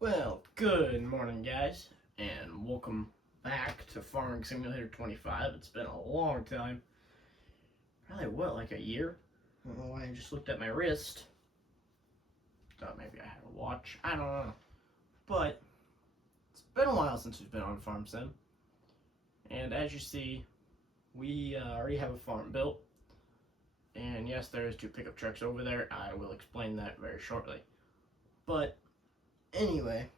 Well, good morning, guys, and welcome back to Farming Simulator 25. It's been a long time. Probably, like a year? I don't know why I just looked at my wrist. Thought maybe I had a watch. I don't know. But, it's been a while since we've been on Farm Sim. And as you see, we already have a farm built. And yes, there's 2 pickup trucks over there. I will explain that very shortly. But, anyway,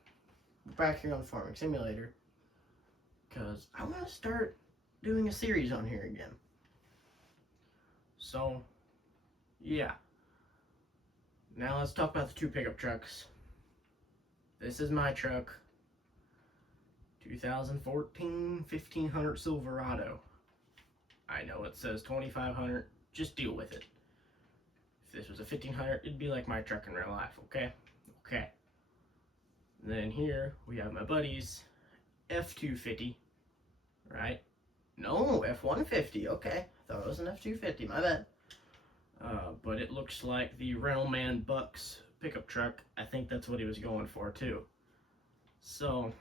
we're back here on Farming Simulator because I want to start doing a series on here again. So, yeah. Now let's talk about the 2 pickup trucks. This is my truck. 2014 1500 Silverado. I know it says 2500. Just deal with it. If this was a 1500, it'd be like my truck in real life, okay? Okay. Then here we have my buddy's F250, right? No, F150, okay. Thought it was an F250, my bad. But it looks like the Rental Man Bucks pickup truck. I think that's what he was going for too. So,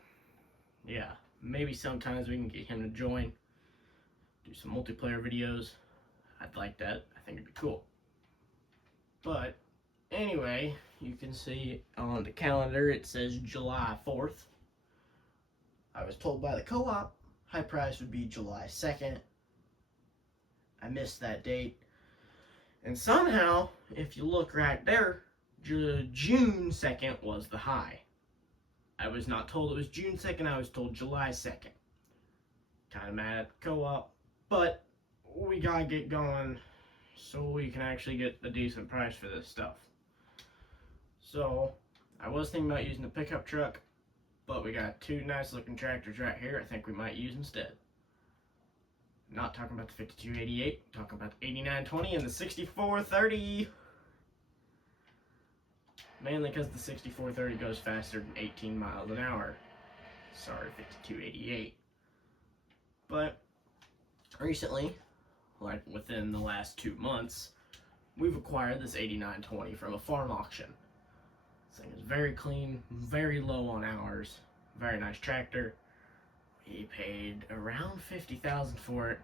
yeah, maybe sometimes we can get him to join, do some multiplayer videos. I'd like that. I think it'd be cool. But anyway, you can see on the calendar it says July 4th. I was told by the co-op high price would be July 2nd. I missed that date. And somehow, if you look right there, June 2nd was the high. I was not told it was June 2nd, I was told July 2nd. Kind of mad at the co-op, but we gotta get going so we can actually get a decent price for this stuff. So, I was thinking about using the pickup truck, but we got 2 nice looking tractors right here I think we might use instead. Not talking about the 5288, talking about the 8920 and the 6430. Mainly because the 6430 goes faster than 18 miles an hour. Sorry, 5288. But recently, like within the last 2 months, we've acquired this 8920 from a farm auction. This thing is very clean, very low on hours, very nice tractor. We paid around $50,000 for it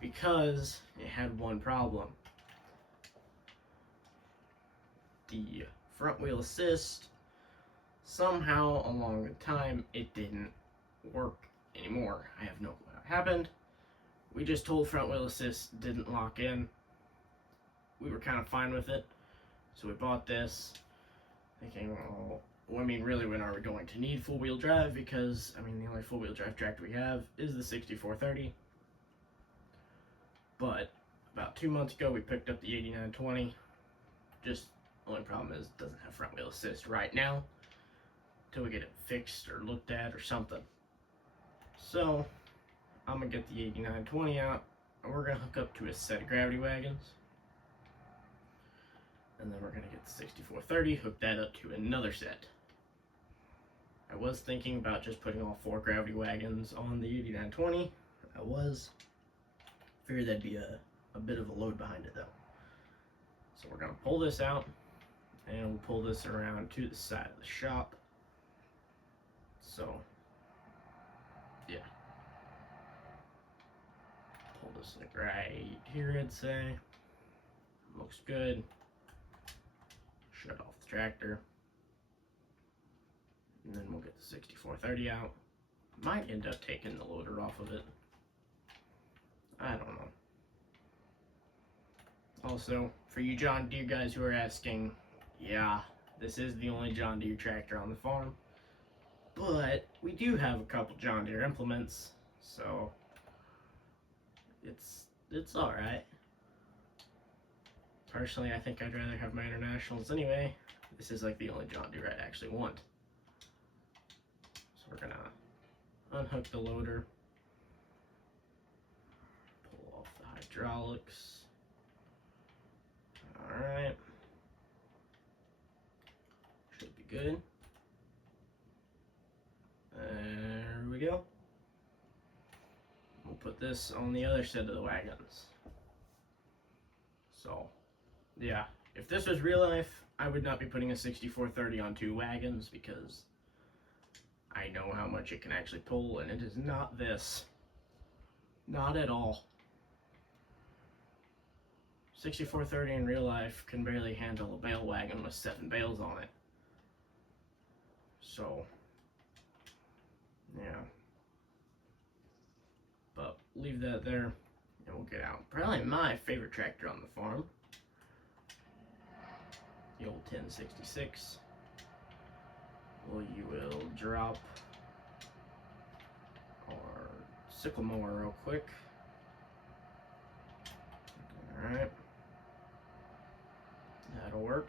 because it had one problem. The front wheel assist, somehow along the time, it didn't work anymore. I have no clue what happened. We just told front wheel assist didn't lock in. We were kind of fine with it, so we bought this thinking, oh, well, I mean, really, when are we going to need full-wheel drive? Because, I mean, the only full-wheel drive tractor we have is the 6430. But about 2 months ago, we picked up the 8920. Just, the only problem is it doesn't have front-wheel assist right now until we get it fixed or looked at or something. So, I'm going to get the 8920 out, and we're going to hook up to a set of gravity wagons. And then we're going to get the 6430, hook that up to another set. I was thinking about just putting all 4 gravity wagons on the 8920. I was. Figured that'd be a bit of a load behind it though. So we're going to pull this out, and we'll pull this around to the side of the shop. So, yeah. Pull this like right here, I'd say. Looks good. Shut off the tractor, and then we'll get the 6430 out. Might end up taking the loader off of it. I don't know. Also, for you John Deere guys who are asking, yeah, this is the only John Deere tractor on the farm, but we do have a couple John Deere implements, so it's all right. Personally, I think I'd rather have my internationals anyway. This is like the only John Deere I'd actually want. So we're gonna unhook the loader, pull off the hydraulics. Alright. Should be good. There we go. We'll put this on the other set of the wagons. So, yeah, if this was real life, I would not be putting a 6430 on 2 wagons because I know how much it can actually pull, and it is not this. Not at all. 6430 in real life can barely handle a bale wagon with 7 bales on it. So, yeah. But leave that there, and we'll get out. Probably my favorite tractor on the farm. The old 1066. Well, you will drop our sickle mower real quick. Alright. That'll work.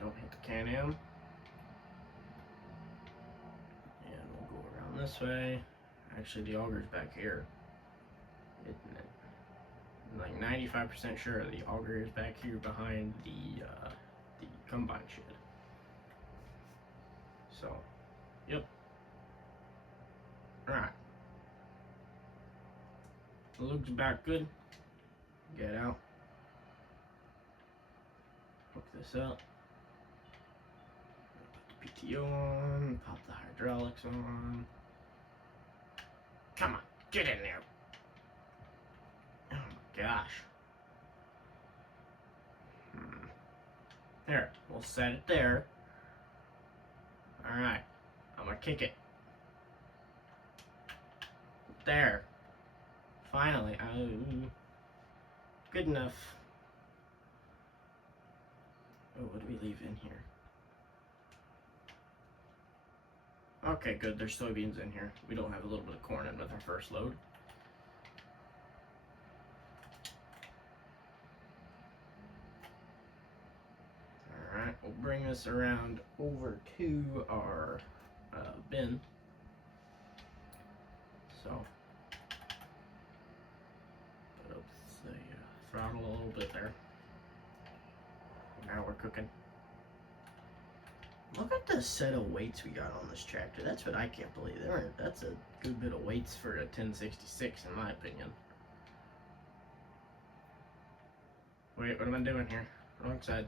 Don't hit the Can-Am. And we'll go around this way. Actually, the auger's back here, isn't it? I'm like 95% sure the auger is back here behind the combine shed. So, yep. Alright. Looks about good. Get out. Hook this up. Put the PTO on. Pop the hydraulics on. Come on, get in there. Oh my gosh. There, we'll set it there. Alright, I'm gonna kick it. There. Finally. Good enough. Oh, what do we leave in here? Okay, good. There's soybeans in here. We don't have a little bit of corn in with our first load. Alright, we'll bring this around over to our bin. So, put up the throttle a little bit there. Now we're cooking. Look at the set of weights we got on this tractor. That's what I can't believe. That's a good bit of weights for a 1066 in my opinion. Wait, what am I doing here? Wrong side.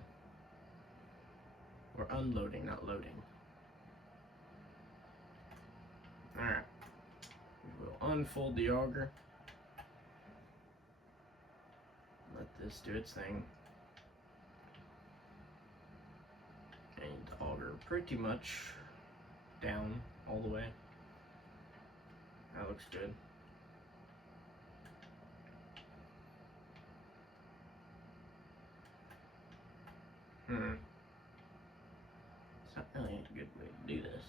We're unloading, not loading. Alright. We will unfold the auger. Let this do its thing. And the auger pretty much down all the way. That looks good. It's not really a good way to do this.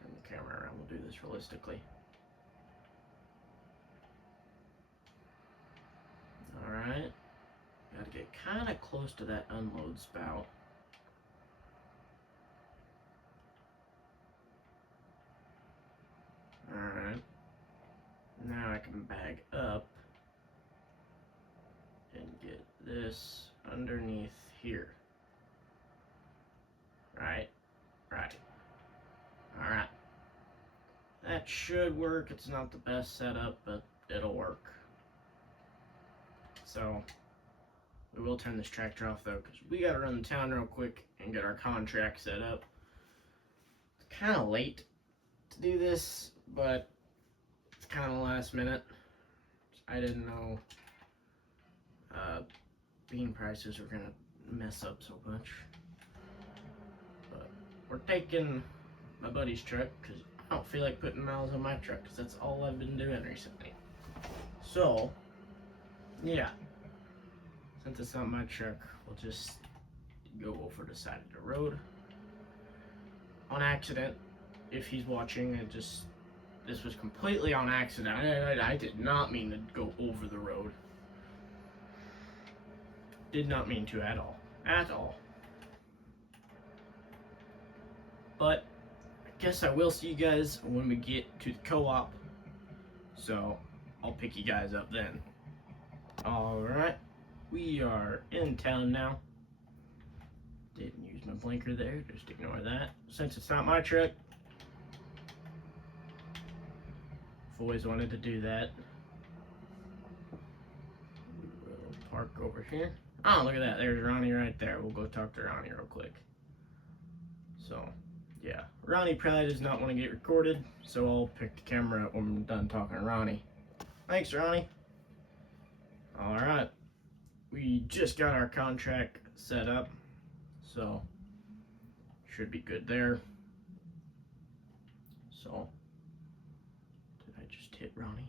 Turn the camera around, we'll do this realistically. Alright. Gotta get kind of close to that unload spout. Alright. Now I can bag up and get this underneath here. Right? Right. Alright. That should work. It's not the best setup, but it'll work. So, we will turn this tractor off though, because we gotta run the town real quick and get our contract set up. It's kind of late to do this, but it's kind of last minute. I didn't know bean prices were gonna mess up so much. But we're taking my buddy's truck because I don't feel like putting miles on my truck because that's all I've been doing recently. So, yeah. Since it's not my truck, we'll just go over the side of the road. On accident, if he's watching, this was completely on accident. I did not mean to go over the road. Did not mean to at all. At all. But, I guess I will see you guys when we get to the co-op. So, I'll pick you guys up then. Alright. We are in town now. Didn't use my blinker there, just ignore that. Since it's not my truck, I've always wanted to do that. park over here. Oh, look at that. There's Ronnie right there. We'll go talk to Ronnie real quick. So, yeah. Ronnie probably does not want to get recorded, so I'll pick the camera up when I'm done talking to Ronnie. Thanks, Ronnie. Alright. We just got our contract set up, so should be good there. So, did I just hit Ronnie?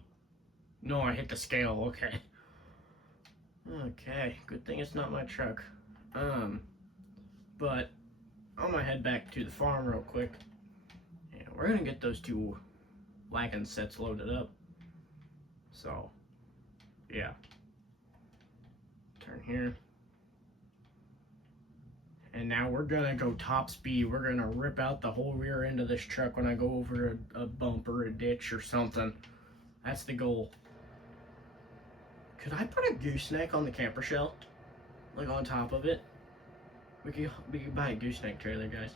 No, I hit the scale. Okay. Okay, good thing it's not my truck. But I'm gonna head back to the farm real quick, and we're gonna get those two wagon sets loaded up. So, yeah. Turn here. And now we're gonna go top speed. We're gonna rip out the whole rear end of this truck when I go over a bump or a ditch or something. That's the goal. Could I put a gooseneck on the camper shell? Like on top of it? We could buy a gooseneck trailer, guys.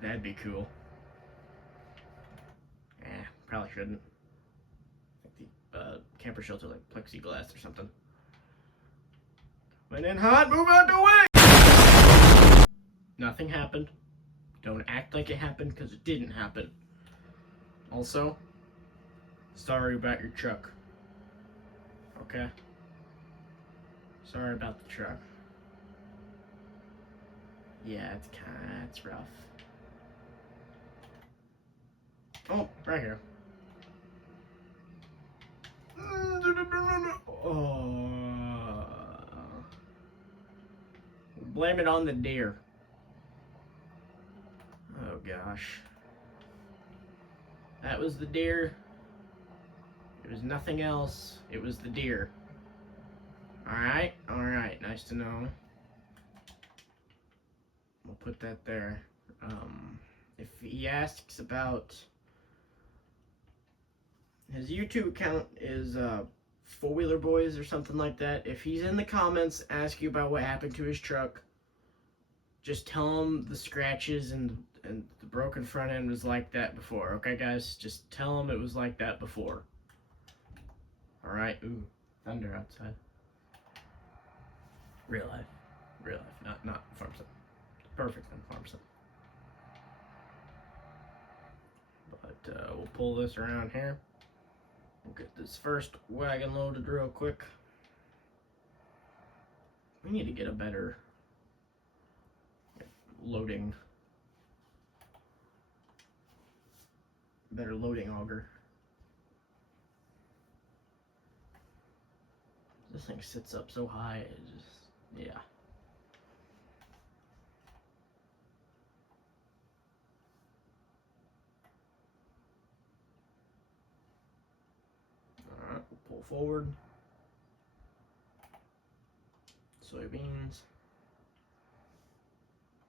That'd be cool. Probably shouldn't. I think the camper shells are like plexiglass or something. Went in hot, move out the way! Nothing happened. Don't act like it happened, because it didn't happen. Also, sorry about your truck. Okay? Sorry about the truck. Yeah, it's rough. Oh, right here. Oh. Blame it on the deer. Oh gosh. That was the deer. It was nothing else. It was the deer. Alright, alright, nice to know. We'll put that there. If he asks about his YouTube account is Four Wheeler Boys or something like that. If he's in the comments, ask you about what happened to his truck, just tell him the scratches and the broken front end was like that before. Okay, guys? Just tell him it was like that before. Alright? Ooh, thunder outside. Real life. Real life. Not farm sim. Perfect on farm sim. But we'll pull this around here. We'll get this first wagon loaded real quick. We need to get a better loading auger. This thing sits up so high, it just, yeah. Alright, we'll pull forward. Soybeans.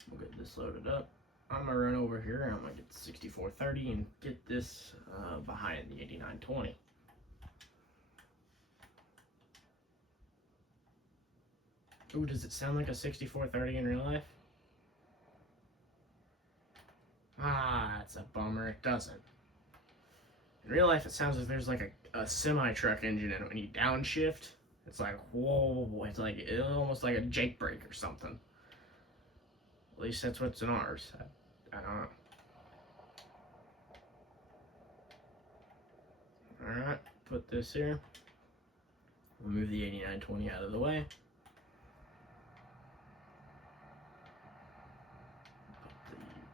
We'll get this loaded up. I'm gonna run over here and I'm gonna get the 6430 and get this behind the 8920. Ooh, does it sound like a 6430 in real life? Ah, that's a bummer. It doesn't. In real life, it sounds like there's like a semi-truck engine in it. When you downshift, it's like, whoa, it's like almost like a Jake brake or something. At least that's what's in ours. I don't know. Alright, put this here. We'll move the 8920 out of the way.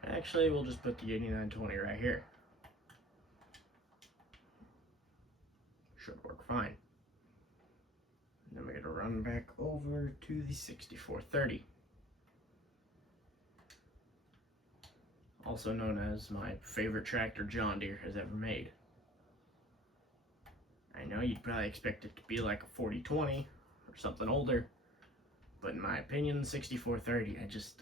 Actually, we'll just put the 8920 right here. Should work fine. And then we're gonna run back over to the 6430. Also known as my favorite tractor John Deere has ever made. I know you'd probably expect it to be like a 4020 or something older, but in my opinion, the 6430,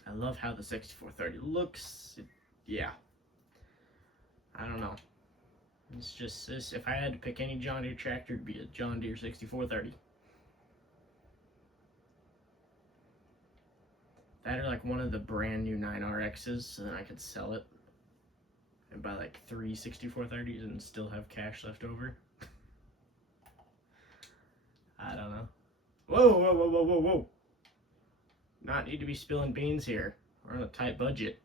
I love how the 6430 looks. Yeah. I don't know. It's just this. If I had to pick any John Deere tractor, it'd be a John Deere 6430. That or like one of the brand new 9RXs, so then I could sell it and buy like 3 6430s and still have cash left over. I don't know. Whoa, whoa, whoa, whoa, whoa, whoa. Not need to be spilling beans here. We're on a tight budget.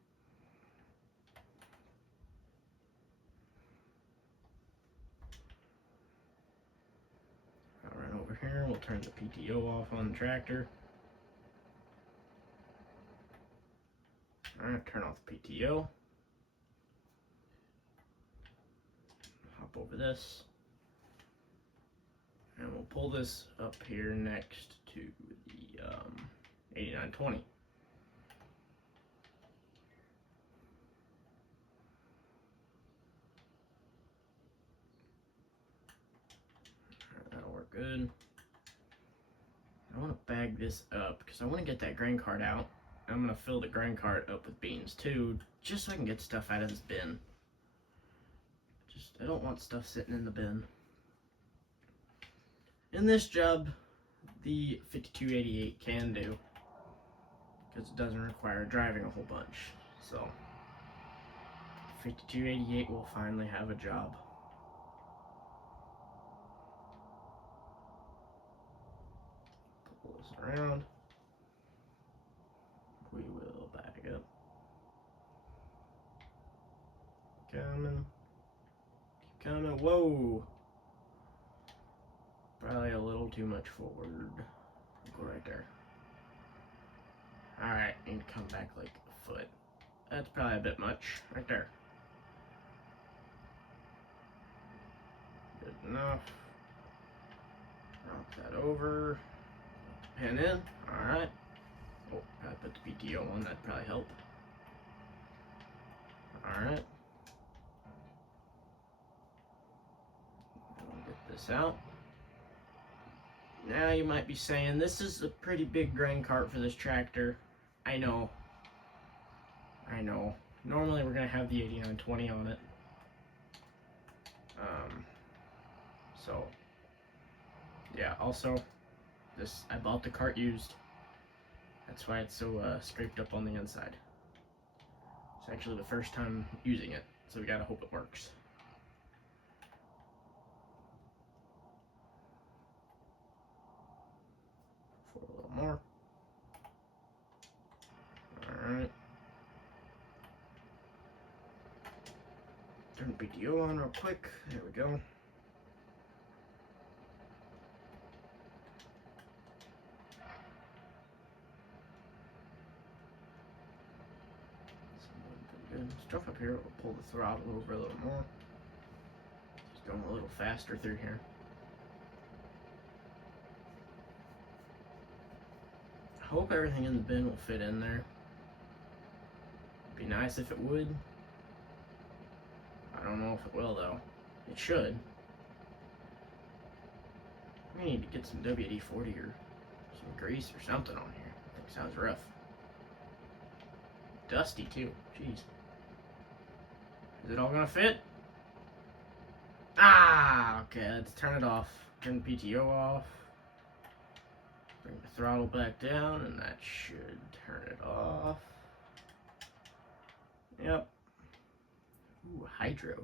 I'll run over here. We'll turn the PTO off on the tractor. Alright, turn off the PTO. Hop over this. And we'll pull this up here next to the 8920. That'll work good. I want to bag this up because I want to get that grain cart out. I'm going to fill the grain cart up with beans too, just so I can get stuff out of this bin. I don't want stuff sitting in the bin. In this job, the 5288 can do, because it doesn't require driving a whole bunch. So 5288 will finally have a job. Pull this around. We will back up. Coming. Keep coming. Whoa! Probably a little too much forward. Go right there. Alright, need to come back like a foot. That's probably a bit much. Right there. Good enough. Drop that over. Put the pin in. Alright. Oh, I put the PTO on. That'd probably help. Alright. Get this out. Now you might be saying, this is a pretty big grain cart for this tractor. I know. Normally we're going to have the 8920 on it. So, yeah, also, I bought the cart used. That's why it's so scraped up on the inside. It's actually the first time using it, so we gotta hope it works. For a little more. Alright. Turn the PTO on real quick. There we go. Stuff up here, we'll pull the throttle over a little more. Just going a little faster through here. I hope everything in the bin will fit in there. It'd be nice if it would. I don't know if it will though. It should. We need to get some WD-40 or some grease or something on here. That sounds rough. Dusty too. Jeez. Is it all gonna fit? Ah, okay, let's turn it off. Turn the PTO off. Bring the throttle back down, and that should turn it off. Yep. Ooh, hydro.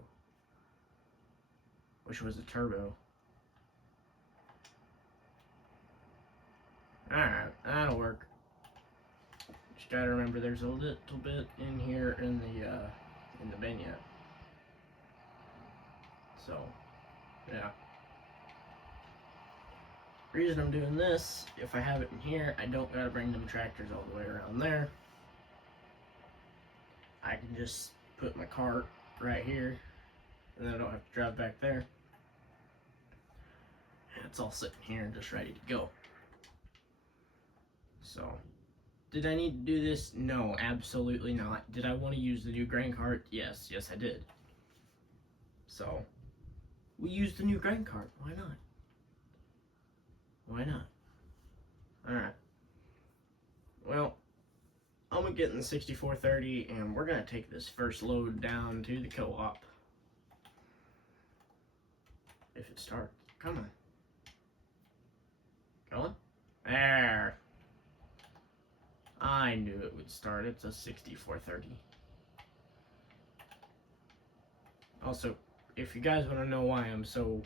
Wish it was a turbo. Alright, that'll work. Just gotta remember there's a little bit in here in the bin yet. So, yeah. Reason I'm doing this, if I have it in here, I don't gotta bring them tractors all the way around there. I can just put my cart right here, and then I don't have to drive back there. And it's all sitting here just ready to go. So, did I need to do this? No, absolutely not. Did I want to use the new grain cart? Yes, I did. So, we used the new grain cart. Why not? Why not? Alright. Well, I'm gonna get in the 6430 and we're gonna take this first load down to the co-op. If it starts. Come on. Going? There. I knew it would start. It's a 6430. Also, if you guys want to know why I'm so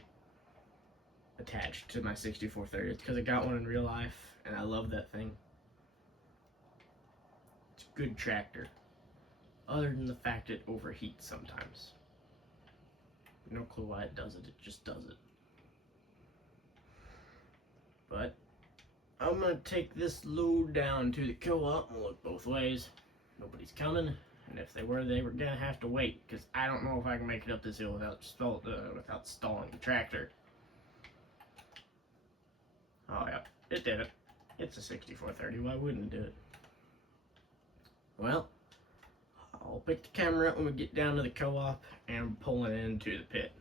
attached to my 6430. It's because I got one in real life and I love that thing. It's a good tractor. Other than the fact it overheats sometimes. No clue why it does it, it just does it. But I'm gonna take this load down to the co-op and look both ways. Nobody's coming, and if they were gonna have to wait, because I don't know if I can make it up this hill without stalling the tractor. Oh yeah, it did it. It's a 6430, why wouldn't it do it? Well, I'll pick the camera up when we get down to the co-op and pull it into the pit.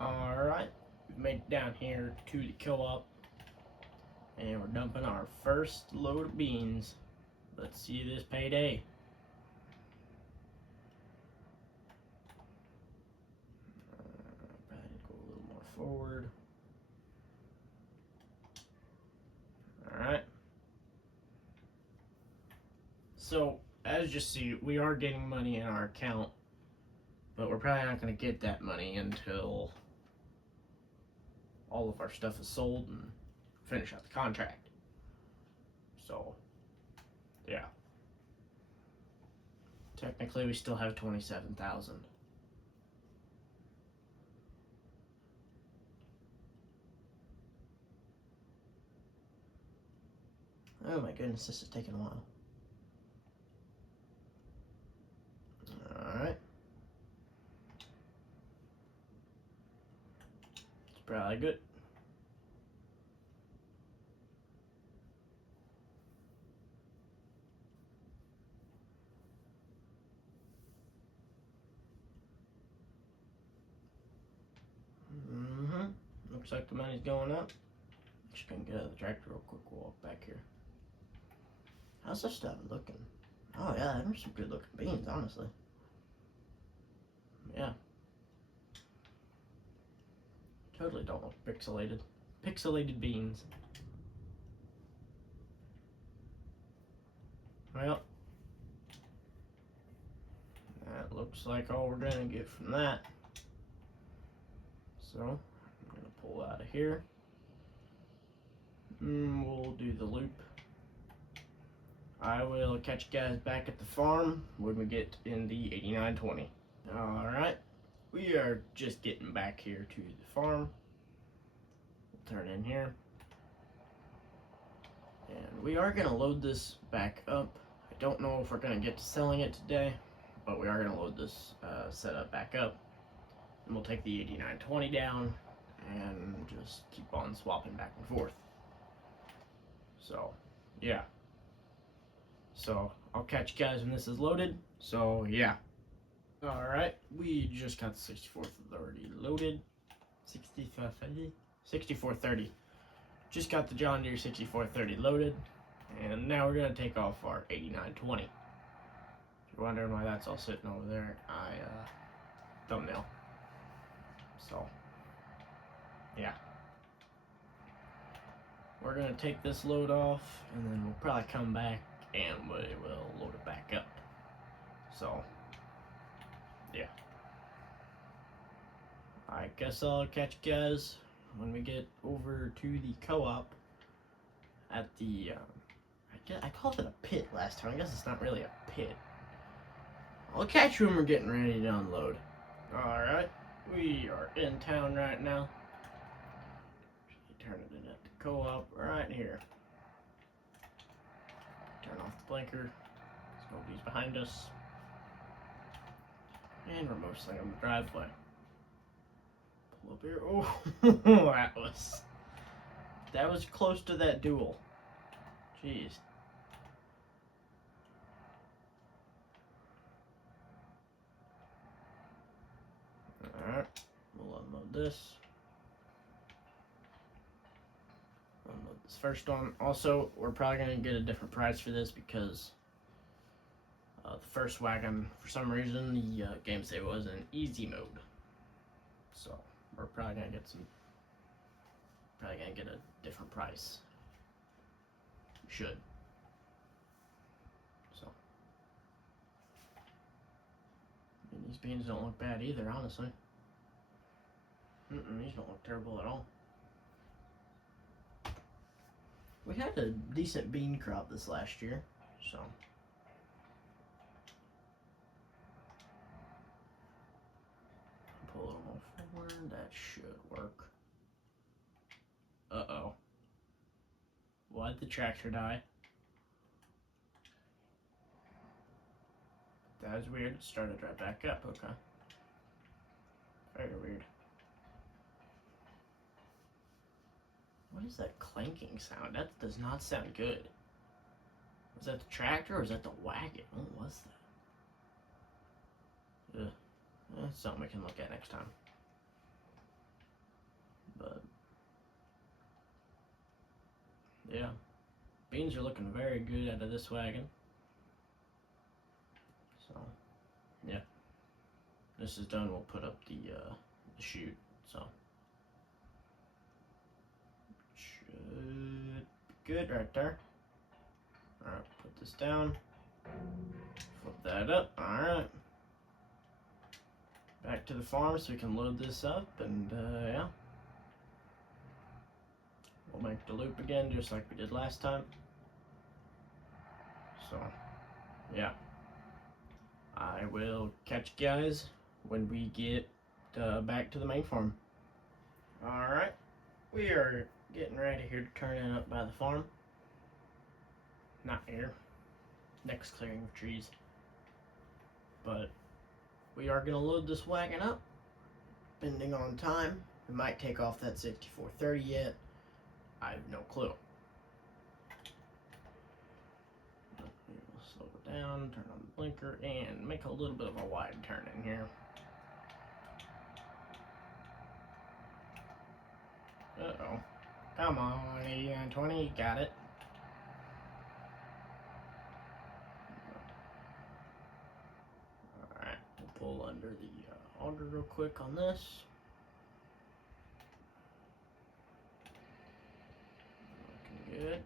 Alright, we've made it down here to the co-op and we're dumping our first load of beans. Let's see this payday. Probably need to go a little more forward. Alright. So, as you see, we are getting money in our account, but we're probably not going to get that money until all of our stuff is sold and finish out the contract. So, yeah. Technically, we still have 27,000. Oh my goodness, this is taking a while. Alright. It's probably good. Looks like the money's going up. Just gonna get out of the tractor real quick, walk back here. How's this stuff looking? Oh yeah, there's some good looking beans, honestly. Yeah. Totally don't look pixelated. Pixelated beans. Well, that looks like all we're gonna get from that. So, I'm gonna pull out of here. We'll do the loop. I will catch you guys back at the farm when we get in the 8920. Alright, we are just getting back here to the farm. We'll turn in here. And we are going to load this back up. I don't know if we're going to get to selling it today, but we are going to load this setup back up. And we'll take the 8920 down and just keep on swapping back and forth. So, yeah. So, I'll catch you guys when this is loaded. So, yeah. Alright, we just got the 6430 loaded. 6430. Just got the John Deere 6430 loaded. And now we're going to take off our 8920. If you're wondering why that's all sitting over there, thumbnail. So, yeah. We're going to take this load off, and then we'll probably come back and we will load it back up. So, yeah. I guess I'll catch you guys when we get over to the co-op at the, I called it a pit last time. I guess it's not really a pit. I'll catch you when we're getting ready to unload. Alright, we are in town right now. Turn it in at the co-op right here. Turn off the blinker. Nobody's behind us. And we're mostly on the driveway. Pull up here. Oh, that was close to that duel. Jeez. Alright, we'll unload this. Unload this first one. Also, we're probably going to get a different price for this because the first wagon, for some reason, the game say was in easy mode. So, we're probably going to get a different price. We should. So. And these beans don't look bad either, honestly. These don't look terrible at all. We had a decent bean crop this last year, so. Pull a little more forward. That should work. Uh-oh. Why'd the tractor die? That was weird. It started right back up. Okay. Very weird. What is that clanking sound? That does not sound good. Was that the tractor or is that the wagon? What was that? Ugh. That's something we can look at next time. But yeah, beans are looking very good out of this wagon. So yeah, this is done. We'll put up the chute. So should be good right there. All right, put this down. Flip that up. All right. Back to the farm so we can load this up, and yeah, we'll make the loop again just like we did last time. So yeah, I will catch you guys when we get back to the main farm. Alright, we are getting ready here to turn it up by the farm. Not here, next clearing of trees. But we are going to load this wagon up, depending on time. We might take off that 6430 yet. I have no clue. We'll slow it down, turn on the blinker, and make a little bit of a wide turn in here. Uh-oh. Come on, 8920, you got it. Alright, we'll pull under the auger real quick on this. Looking good.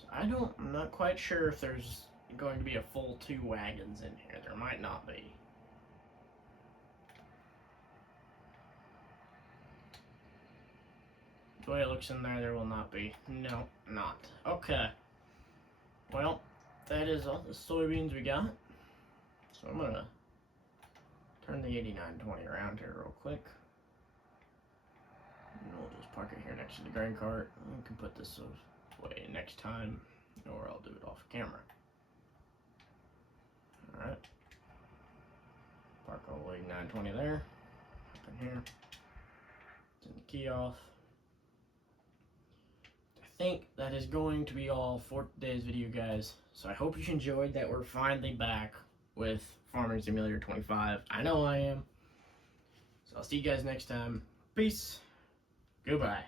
So I'm not quite sure if there's going to be a full 2 wagons in here. There might not be. The way it looks in there will not be. No, not. Okay. Well, that is all the soybeans we got. So I'm gonna turn the 8920 around here real quick. And we'll just park it here next to the grain cart. We can put this away next time, or I'll do it off camera. Alright. Park all the 8920 there. Up in here. Turn the key off. I think that is going to be all for today's video, guys. So I hope you enjoyed that. We're finally back with Farming Simulator 25. I know I am. So I'll see you guys next time. Peace. Goodbye.